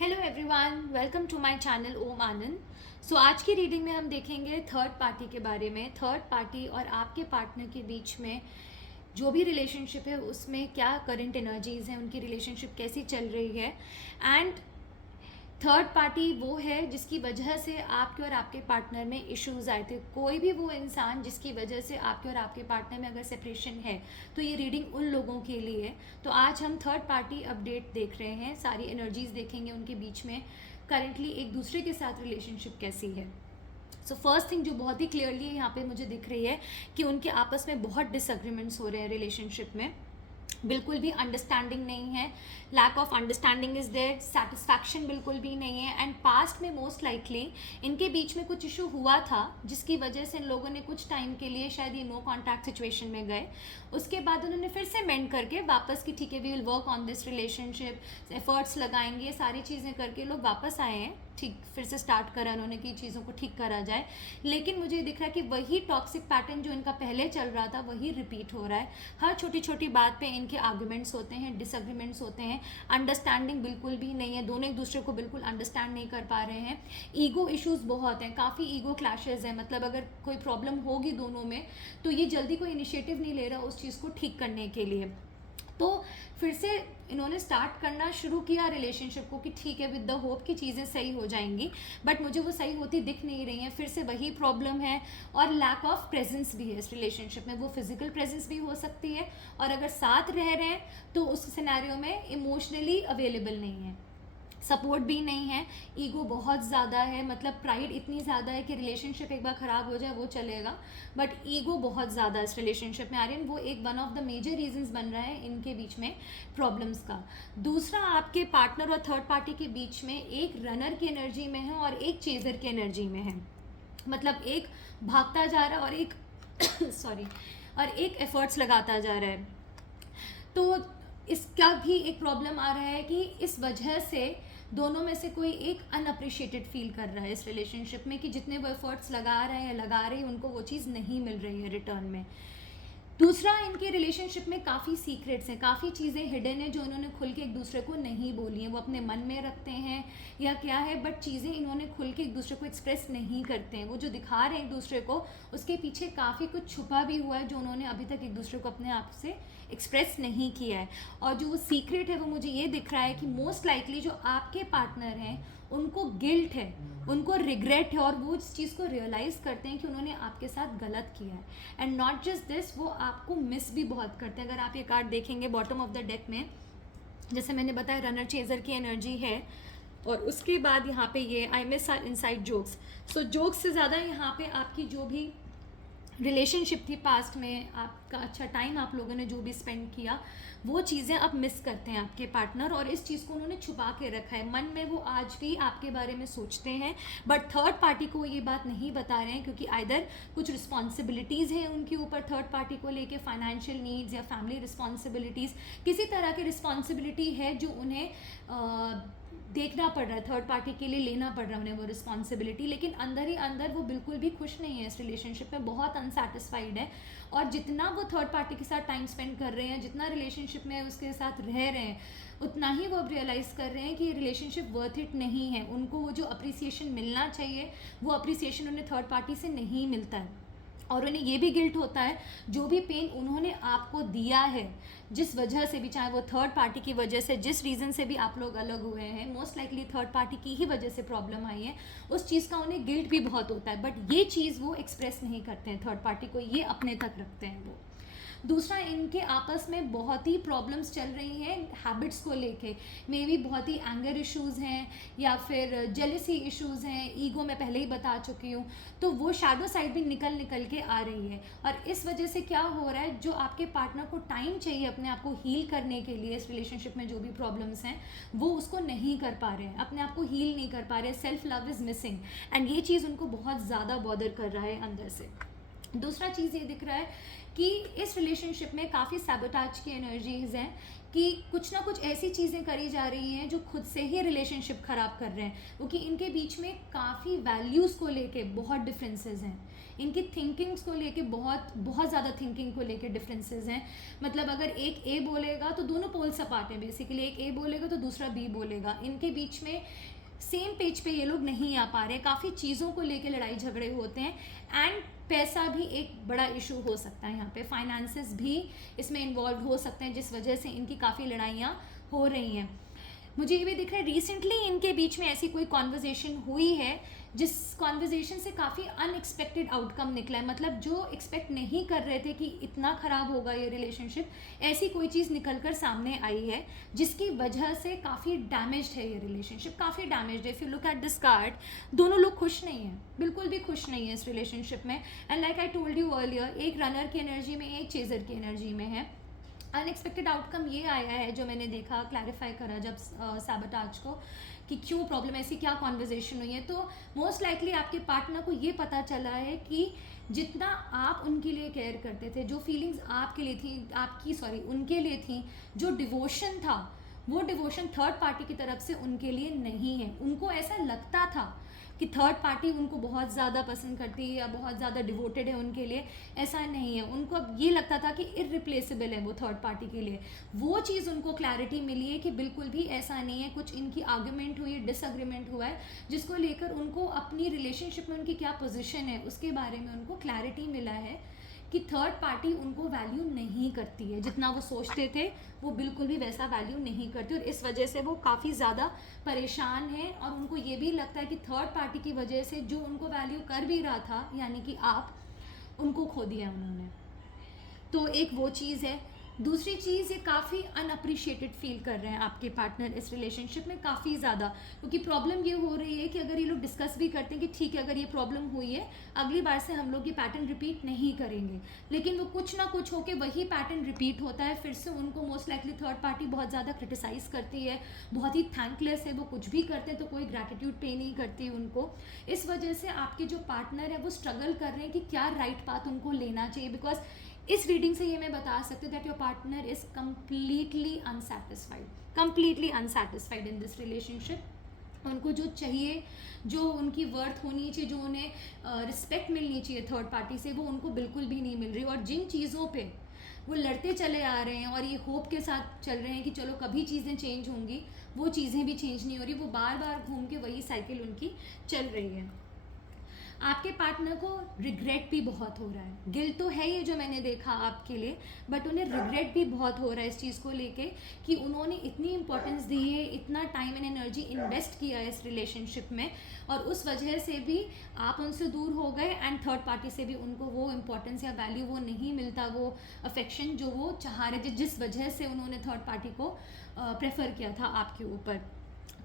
Hello everyone, welcome to my channel Om Anand. So आज की reading में हम देखेंगे थर्ड पार्टी के बारे में। थर्ड पार्टी और आपके पार्टनर के बीच में जो भी रिलेशनशिप है उसमें क्या करंट एनर्जीज हैं, उनकी रिलेशनशिप कैसी चल रही है। एंड थर्ड पार्टी वो है जिसकी वजह से आपके और आपके पार्टनर में इश्यूज आए थे। कोई भी वो इंसान जिसकी वजह से आपके और आपके पार्टनर में अगर सेपरेशन है तो ये रीडिंग उन लोगों के लिए है। तो आज हम थर्ड पार्टी अपडेट देख रहे हैं, सारी एनर्जीज देखेंगे, उनके बीच में करेंटली एक दूसरे के साथ रिलेशनशिप कैसी है। सो फर्स्ट थिंग जो बहुत ही क्लियरली यहाँ पे मुझे दिख रही है कि उनके आपस में बहुत डिसएग्रीमेंट्स हो रहे हैं रिलेशनशिप में। बिल्कुल भी अंडरस्टैंडिंग नहीं है, lack of understanding is there, satisfaction बिल्कुल भी नहीं है। एंड पास्ट में मोस्ट लाइकली इनके बीच में कुछ इशू हुआ था जिसकी वजह से इन लोगों ने कुछ टाइम के लिए शायद ये नो कॉन्टैक्ट सिचुएशन में गए। उसके बाद उन्होंने फिर से मेंड करके वापस की ठीक है we will work on this relationship, efforts लगाएंगे, सारी चीज़ें करके लोग वापस आए हैं, ठीक फिर से स्टार्ट करा उन्होंने कि चीज़ों को ठीक करा जाए। लेकिन मुझे दिख रहा है कि वही टॉक्सिक पैटर्न जो इनका पहले चल रहा था वही रिपीट हो रहा है। हर छोटी छोटी बात पे इनके आर्ग्यूमेंट्स होते हैं, डिसएग्रीमेंट्स होते हैं, अंडरस्टैंडिंग बिल्कुल भी नहीं है, दोनों एक दूसरे को बिल्कुल अंडरस्टैंड नहीं कर पा रहे हैं। ईगो इश्यूज बहुत हैं, काफ़ी ईगो क्लैशेज हैं। मतलब अगर कोई प्रॉब्लम होगी दोनों में तो ये जल्दी कोई इनिशिएटिव नहीं ले रहा उस चीज़ को ठीक करने के लिए। तो फिर से इन्होंने स्टार्ट करना शुरू किया रिलेशनशिप को कि ठीक है विद द होप कि चीज़ें सही हो जाएंगी, बट मुझे वो सही होती दिख नहीं रही हैं। फिर से वही प्रॉब्लम है और लैक ऑफ प्रेजेंस भी है इस रिलेशनशिप में। वो फिजिकल प्रेजेंस भी हो सकती है और अगर साथ रह रहे हैं तो उस सिनेरियो में इमोशनली अवेलेबल नहीं है, सपोर्ट भी नहीं है, ईगो बहुत ज़्यादा है। मतलब प्राइड इतनी ज़्यादा है कि रिलेशनशिप एक बार ख़राब हो जाए वो चलेगा, बट ईगो बहुत ज़्यादा इस रिलेशनशिप में आ रही है। वो एक one of the major reasons बन रहा है इनके बीच में प्रॉब्लम्स का। दूसरा, आपके पार्टनर और थर्ड पार्टी के बीच में एक रनर की एनर्जी में है और एक चेजर की एनर्जी में है। मतलब एक भागता जा रहा है और एक सॉरी और एक एफर्ट्स लगाता जा रहा है। तो इसका भी एक प्रॉब्लम आ रहा है कि इस वजह से दोनों में से कोई एक अनअप्रिशिएटेड फील कर रहा है इस रिलेशनशिप में कि जितने वो एफर्ट्स लगा रहे हैं लगा रही उनको वो चीज़ नहीं मिल रही है रिटर्न में। दूसरा, इनके रिलेशनशिप में काफ़ी सीक्रेट्स हैं, काफ़ी चीज़ें हिडन हैं जो इन्होंने खुल के एक दूसरे को नहीं बोली हैं। वो अपने मन में रखते हैं या क्या है, बट चीज़ें इन्होंने खुल के एक दूसरे को एक्सप्रेस नहीं करते हैं। वो जो दिखा रहे हैं एक दूसरे को उसके पीछे काफ़ी कुछ छुपा भी हुआ है जो उन्होंने अभी तक एक दूसरे को अपने आप से एक्सप्रेस नहीं किया है। और जो वो सीक्रेट है वो मुझे ये दिख रहा है कि मोस्ट लाइकली जो आपके पार्टनर हैं उनको गिल्ट है, उनको रिग्रेट है और वो इस चीज़ को रियलाइज़ करते हैं कि उन्होंने आपके साथ गलत किया है। एंड नॉट जस्ट दिस, वो आपको मिस भी बहुत करते हैं। अगर आप ये कार्ड देखेंगे बॉटम ऑफ द डेक में, जैसे मैंने बताया रनर चेजर की एनर्जी है और उसके बाद यहाँ पे ये I miss our inside jokes. So jokes से ज़्यादा यहाँ पे आपकी जो भी रिलेशनशिप थी पास्ट में, आपका अच्छा टाइम आप लोगों ने जो भी स्पेंड किया वो चीज़ें अब मिस करते हैं आपके पार्टनर और इस चीज़ को उन्होंने छुपा के रखा है। मन में वो आज भी आपके बारे में सोचते हैं बट थर्ड पार्टी को ये बात नहीं बता रहे हैं क्योंकि आइदर कुछ रिस्पॉन्सिबिलिटीज़ हैं उनके ऊपर थर्ड पार्टी को लेके, फाइनेंशियल नीड्स या फैमिली रिस्पॉन्सिबिलिटीज़, किसी तरह की रिस्पॉन्सिबिलिटी है जो उन्हें देखना पड़ रहा है, थर्ड पार्टी के लिए लेना पड़ रहा है उन्हें वो रिस्पॉन्सिबिलिटी। लेकिन अंदर ही अंदर वो बिल्कुल भी खुश नहीं है इस रिलेशनशिप में, बहुत अनसेटिस्फाइड है। और जितना वो थर्ड पार्टी के साथ टाइम स्पेंड कर रहे हैं, जितना रिलेशनशिप में उसके साथ रह रहे हैं, उतना ही वो अब रियलाइज़ कर रहे हैं कि ये रिलेशनशिप वर्थ इट नहीं है। उनको वो जो अप्रिसिएशन मिलना चाहिए वो अप्रिसिएशन उन्हें थर्ड पार्टी से नहीं मिलता है। और उन्हें ये भी गिल्ट होता है जो भी पेन उन्होंने आपको दिया है, जिस वजह से भी, चाहे वो थर्ड पार्टी की वजह से, जिस रीज़न से भी आप लोग अलग हुए हैं, मोस्ट लाइकली थर्ड पार्टी की ही वजह से प्रॉब्लम आई है, उस चीज़ का उन्हें गिल्ट भी बहुत होता है। बट ये चीज़ वो एक्सप्रेस नहीं करते हैं थर्ड पार्टी को, ये अपने तक रखते हैं वो। दूसरा, इनके आपस में बहुत ही प्रॉब्लम्स चल रही हैं हैबिट्स को लेके। मे बी बहुत ही एंगर इश्यूज़ हैं या फिर जेलसी इश्यूज़ हैं, ईगो मैं पहले ही बता चुकी हूँ। तो वो शैडो साइड भी निकल निकल के आ रही है और इस वजह से क्या हो रहा है, जो आपके पार्टनर को टाइम चाहिए अपने आप को हील करने के लिए, इस रिलेशनशिप में जो भी प्रॉब्लम्स हैं वो उसको नहीं कर पा रहे हैं, अपने आप को हील नहीं कर पा रहे हैं, self love is missing. And ये चीज़ उनको बहुत ज़्यादा बॉदर कर रहा है अंदर से। दूसरा चीज़ ये दिख रहा है कि इस रिलेशनशिप में काफ़ी सैबोटाज की एनर्जीज हैं कि कुछ ना कुछ ऐसी चीज़ें करी जा रही हैं जो खुद से ही रिलेशनशिप ख़राब कर रहे हैं, क्योंकि इनके बीच में काफ़ी वैल्यूज़ को लेके बहुत डिफरेंसेस हैं। इनकी थिंकिंग्स को लेके बहुत बहुत ज़्यादा थिंकिंग को लेके डिफरेंसेस हैं। मतलब अगर एक ए बोलेगा तो दोनों पोल्स अपार्ट हैं बेसिकली, एक ए बोलेगा तो दूसरा बी बोलेगा, इनके बीच में सेम पेज पे ये लोग नहीं आ पा रहे, काफ़ी चीज़ों को लेके लड़ाई झगड़े होते हैं। एंड पैसा भी एक बड़ा इशू हो सकता है, यहाँ पे फाइनेंसेस भी इसमें इन्वॉल्व हो सकते हैं, जिस वजह से इनकी काफ़ी लड़ाइयाँ हो रही हैं। मुझे ये भी दिख रहा है रिसेंटली इनके बीच में ऐसी कोई कॉन्वर्जेशन हुई है जिस कॉन्वर्जेशन से काफ़ी अनएक्सपेक्टेड आउटकम निकला है। मतलब जो एक्सपेक्ट नहीं कर रहे थे कि इतना ख़राब होगा ये रिलेशनशिप, ऐसी कोई चीज़ निकल कर सामने आई है जिसकी वजह से काफ़ी डैमेज्ड है ये रिलेशनशिप, काफ़ी डैमेज्ड है। If you look at this card, दोनों लोग खुश नहीं हैं, बिल्कुल भी खुश नहीं है इस रिलेशनशिप में। And like I told you earlier, एक रनर की एनर्जी में, एक चेजर की एनर्जी में है। अनएक्सपेक्टेड आउटकम ये आया है जो मैंने देखा, क्लैरिफाई करा जब सैबोटाज को, कि क्यों प्रॉब्लम, ऐसी क्या कॉन्वर्जेशन हुई है। तो मोस्ट लाइकली आपके पार्टनर को ये पता चला है कि जितना आप उनके लिए केयर करते थे, जो फीलिंग्स आपके लिए थी, उनके लिए थी, जो डिवोशन था, वो डिवोशन थर्ड पार्टी की तरफ से उनके लिए नहीं है। उनको ऐसा लगता था कि थर्ड पार्टी उनको बहुत ज़्यादा पसंद करती है या बहुत ज़्यादा डिवोटेड है उनके लिए, ऐसा नहीं है। उनको अब ये लगता था कि इररिप्लेसेबल है वो थर्ड पार्टी के लिए। वो चीज़ उनको क्लैरिटी मिली है कि बिल्कुल भी ऐसा नहीं है। कुछ इनकी आर्ग्यूमेंट हुई है, डिसएग्रीमेंट हुआ है, जिसको लेकर उनको अपनी रिलेशनशिप में उनकी क्या पोजीशन है उसके बारे में उनको क्लैरिटी मिला है कि थर्ड पार्टी उनको वैल्यू नहीं करती है, जितना वो सोचते थे वो बिल्कुल भी वैसा वैल्यू नहीं करती, और इस वजह से वो काफ़ी ज़्यादा परेशान है। और उनको ये भी लगता है कि थर्ड पार्टी की वजह से जो उनको वैल्यू कर भी रहा था, यानी कि आप, उनको खो दिया उन्होंने। तो एक वो चीज़ है। दूसरी चीज़, ये काफ़ी अनअप्रिशिएटेड फील कर रहे हैं आपके पार्टनर इस रिलेशनशिप में काफ़ी ज़्यादा, क्योंकि प्रॉब्लम ये हो रही है कि अगर ये लोग डिस्कस भी करते हैं कि ठीक है अगर ये प्रॉब्लम हुई है, अगली बार से हम लोग ये पैटर्न रिपीट नहीं करेंगे, लेकिन वो कुछ ना कुछ होके वही पैटर्न रिपीट होता है। फिर से उनको मोस्ट लाइकली थर्ड पार्टी बहुत ज़्यादा क्रिटिसाइज करती है, बहुत ही थैंकलेस है, वो कुछ भी करते हैं तो कोई ग्रैटिट्यूड पे नहीं करती उनको। इस वजह से आपके जो पार्टनर है वो स्ट्रगल कर रहे हैं कि क्या राइट पाथ उनको लेना चाहिए। बिकॉज इस रीडिंग से ये मैं बता सकती हूँ that your partner is completely unsatisfied in this relationship. उनको जो चाहिए, जो उनकी वर्थ होनी चाहिए, जो उन्हें रिस्पेक्ट मिलनी चाहिए थर्ड पार्टी से, वो उनको बिल्कुल भी नहीं मिल रही। और जिन चीज़ों पे वो लड़ते चले आ रहे हैं और ये होप के साथ चल रहे हैं कि चलो कभी चीज़ें चेंज होंगी, वो चीज़ें भी चेंज नहीं हो रही, वो बार बार घूम के वही साइकिल उनकी चल रही है। आपके पार्टनर को रिग्रेट भी बहुत हो रहा है। गिल्ट तो है ये जो मैंने देखा आपके लिए, बट उन्हें रिग्रेट भी बहुत हो रहा है इस चीज़ को लेके कि उन्होंने इतनी इंपॉर्टेंस दी है, इतना टाइम एंड एनर्जी इन्वेस्ट किया है इस रिलेशनशिप में, और उस वजह से भी आप उनसे दूर हो गए एंड थर्ड पार्टी से भी उनको वो इम्पोर्टेंस या वैल्यू वो नहीं मिलता, वो अफेक्शन जो वो चाह रहे थे, जिस वजह से उन्होंने थर्ड पार्टी को प्रेफर किया था आपके ऊपर।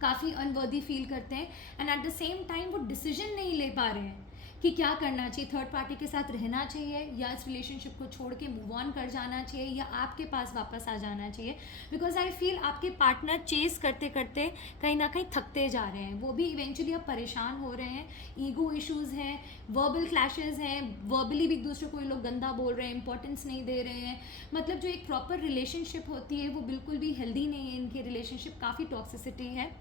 काफ़ी अनवर्दी फील करते हैं and at the same time वो डिसीजन नहीं ले पा रहे हैं कि क्या करना चाहिए, थर्ड पार्टी के साथ रहना चाहिए या इस रिलेशनशिप को छोड़ के मूव ऑन कर जाना चाहिए या आपके पास वापस आ जाना चाहिए। बिकॉज आई फील आपके पार्टनर चेस करते करते कहीं ना कहीं थकते जा रहे हैं, वो भी इवेंचुअली अब परेशान हो रहे हैं। ईगो इश्यूज़ हैं, वर्बल क्लैशेज़ हैं, वर्बली भी एक दूसरे को ये लोग गंदा बोल रहे हैं, इंपॉर्टेंस नहीं दे रहे हैं। मतलब जो एक प्रॉपर रिलेशनशिप होती है वो बिल्कुल भी हेल्दी नहीं है इनकी रिलेशनशिप, काफ़ी टॉक्सिसिटी है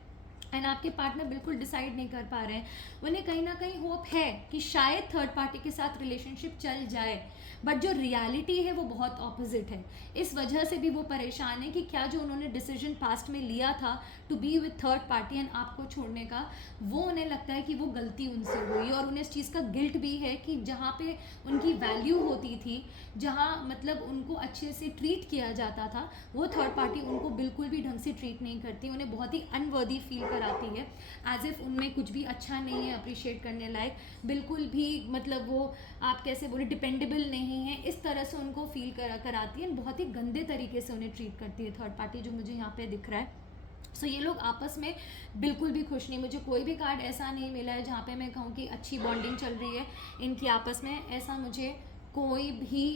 एंड आपके पार्टनर बिल्कुल डिसाइड नहीं कर पा रहे हैं। उन्हें कहीं ना कहीं होप है कि शायद थर्ड पार्टी के साथ रिलेशनशिप चल जाए, बट जो रियलिटी है वो बहुत ऑपोजिट है। इस वजह से भी वो परेशान है कि क्या जो उन्होंने डिसीजन पास्ट में लिया था to be with third party and आपको छोड़ने का, वो उन्हें लगता है कि वो गलती उनसे हुई, और उन्हें इस चीज़ का गिल्ट भी है कि जहाँ पे उनकी वैल्यू होती थी, जहाँ मतलब उनको अच्छे से ट्रीट किया जाता था, वो थर्ड पार्टी उनको बिल्कुल भी ढंग से ट्रीट नहीं करती, उन्हें बहुत ही अनवर्दी फील कराती है, एज इफ़ उनमें कुछ भी अच्छा नहीं है अप्रिशिएट करने लायक, बिल्कुल भी मतलब वो आप कैसे बोले डिपेंडेबल नहीं है, इस तरह से उनको फील कराती है, बहुत ही गंदे तरीके से उन्हें ट्रीट करती है थर्ड पार्टी, जो मुझे यहाँ पे दिख रहा है। सो ये लोग आपस में बिल्कुल भी खुश नहीं। मुझे कोई भी कार्ड ऐसा नहीं मिला है जहाँ पे मैं कहूँ कि अच्छी बॉन्डिंग चल रही है इनकी आपस में, ऐसा मुझे कोई भी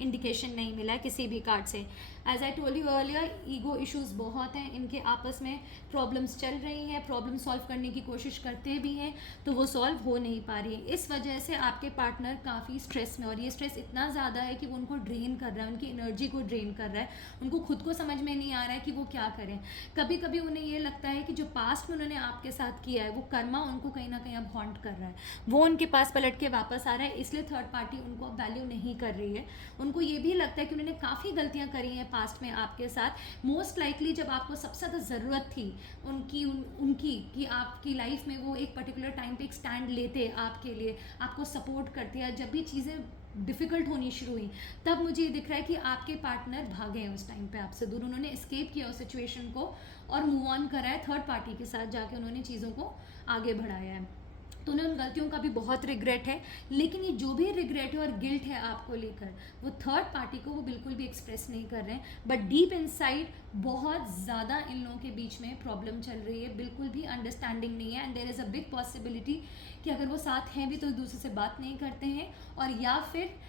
इंडिकेशन नहीं मिला है किसी भी कार्ड से। As I told you earlier, ego issues बहुत हैं इनके, आपस में प्रॉब्लम्स चल रही हैं, प्रॉब्लम सॉल्व करने की कोशिश करते भी हैं तो वो सॉल्व हो नहीं पा रही है। इस वजह से आपके पार्टनर काफ़ी स्ट्रेस में, और ये स्ट्रेस इतना ज़्यादा है कि वो उनको ड्रेन कर रहा है, उनकी एनर्जी को ड्रेन कर रहा है, उनको खुद को समझ में नहीं आ रहा है कि वो क्या करें। कभी कभी उन्हें ये लगता है कि जो पास्ट में उन्होंने आपके साथ किया है वो कर्मा उनको कहीं ना कहीं अब हॉन्ट कर रहा है, वो उनके पास पलट के वापस आ रहा है, इसलिए थर्ड पार्टी उनको अब वैल्यू नहीं कर रही है। उनको ये भी लगता है कि उन्होंने काफ़ी गलतियां करी हैं पास्ट में आपके साथ। मोस्ट लाइकली जब आपको सबसे ज़्यादा ज़रूरत थी उनकी कि आपकी लाइफ में वो एक पर्टिकुलर टाइम पे एक स्टैंड लेते आपके लिए, आपको सपोर्ट करते हैं, जब भी चीज़ें डिफ़िकल्ट होनी शुरू हुई तब मुझे ये दिख रहा है कि आपके पार्टनर भागे हैं उस टाइम पे आपसे दूर, उन्होंने एस्केप किया उस सिचुएशन को और मूव ऑन करा है, थर्ड पार्टी के साथ जाके उन्होंने चीज़ों को आगे बढ़ाया है। तो उन्हें उन गलतियों का भी बहुत रिग्रेट है, लेकिन ये जो भी रिग्रेट है और गिल्ट है आपको लेकर, वो थर्ड पार्टी को वो बिल्कुल भी एक्सप्रेस नहीं कर रहे हैं, बट डीप इनसाइड बहुत ज़्यादा इन लोगों के बीच में प्रॉब्लम चल रही है, बिल्कुल भी अंडरस्टैंडिंग नहीं है, and there is a big possibility कि अगर वो साथ हैं भी तो एक दूसरे से बात नहीं करते हैं, और या फिर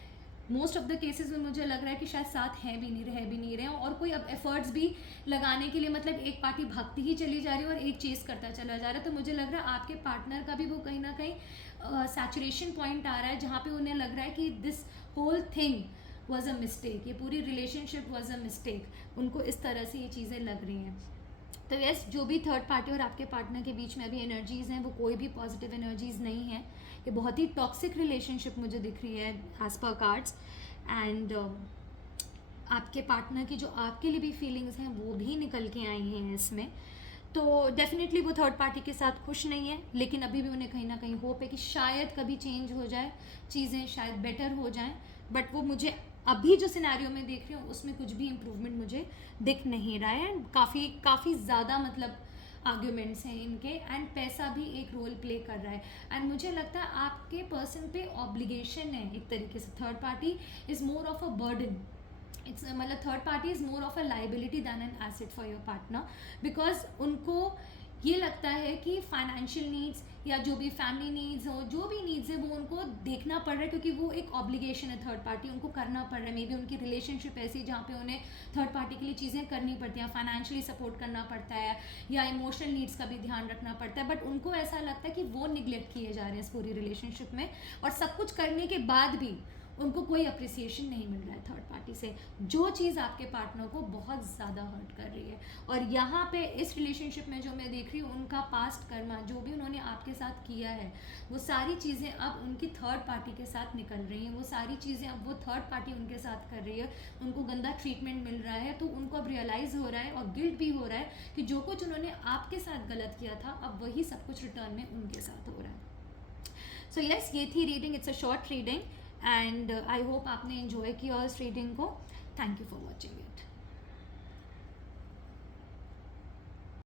मोस्ट ऑफ द केसेस में मुझे लग रहा है कि शायद साथ हैं भी नहीं, रह भी नहीं रहे हैं, और कोई अब एफर्ट्स भी लगाने के लिए, मतलब एक पार्टी भागती ही चली जा रही है और एक चेस करता चला जा रहा है। तो मुझे लग रहा है आपके पार्टनर का भी वो कहीं ना कहीं सैचुरेशन पॉइंट आ रहा है जहाँ पे उन्हें लग रहा है कि this whole thing was a mistake, ये पूरी रिलेशनशिप वॉज अ मिस्टेक, उनको इस तरह से ये चीज़ें लग रही हैं। तो यस, जो भी थर्ड पार्टी और आपके पार्टनर के बीच में अभी एनर्जीज़ हैं वो कोई भी पॉजिटिव एनर्जीज़ नहीं है, ये बहुत ही टॉक्सिक रिलेशनशिप मुझे दिख रही है एज पर कार्ड्स। एंड आपके पार्टनर की जो आपके लिए भी फीलिंग्स हैं वो भी निकल के आई हैं इसमें। तो डेफिनेटली वो थर्ड पार्टी के साथ खुश नहीं है, लेकिन अभी भी उन्हें कहीं ना कहीं होप है कि शायद कभी चेंज हो जाए, चीज़ें शायद बेटर हो जाएं, बट वो मुझे अभी जो सिनेरियो में देख रही हूँ उसमें कुछ भी इम्प्रूवमेंट मुझे दिख नहीं रहा है। काफ़ी ज़्यादा मतलब आर्ग्यूमेंट्स हैं इनके, एंड पैसा भी एक रोल प्ले कर रहा है, एंड मुझे लगता है आपके पर्सन पे ऑब्लिगेशन है एक तरीके से। Third party is more of a burden, it's मतलब third party is more of a liability than an asset for your partner, because उनको ये लगता है कि फाइनेंशियल नीड्स या जो भी फैमिली नीड्स हो, जो भी नीड्स है वो उनको देखना पड़ रहा है, क्योंकि वो एक ऑब्लिगेशन है थर्ड पार्टी, उनको करना पड़ रहा है। मे बी उनकी रिलेशनशिप ऐसी है जहाँ पे उन्हें थर्ड पार्टी के लिए चीज़ें करनी पड़ती हैं, फाइनेंशियली सपोर्ट करना पड़ता है या इमोशनल नीड्स का भी ध्यान रखना पड़ता है, बट उनको ऐसा लगता है कि वो निगलेक्ट किए जा रहे हैं इस पूरी रिलेशनशिप में, और सब कुछ करने के बाद भी उनको कोई अप्रिसिएशन नहीं मिल रहा है थर्ड पार्टी से, जो चीज़ आपके पार्टनर को बहुत ज़्यादा हर्ट कर रही है। और यहाँ पे इस रिलेशनशिप में जो मैं देख रही हूँ, उनका पास्ट कर्मा जो भी उन्होंने आपके साथ किया है, वो सारी चीज़ें अब उनकी थर्ड पार्टी के साथ निकल रही हैं, वो सारी चीज़ें अब वो थर्ड पार्टी उनके साथ कर रही है, उनको गंदा ट्रीटमेंट मिल रहा है, तो उनको अब रियलाइज़ हो रहा है और गिल्ट भी हो रहा है कि जो कुछ उन्होंने आपके साथ गलत किया था अब वही सब कुछ रिटर्न में उनके साथ हो रहा है। सो यस, ये थी reading, it's a short reading, and I hope आपने एंजॉय किया इस रीडिंग को। Thank you for watching it.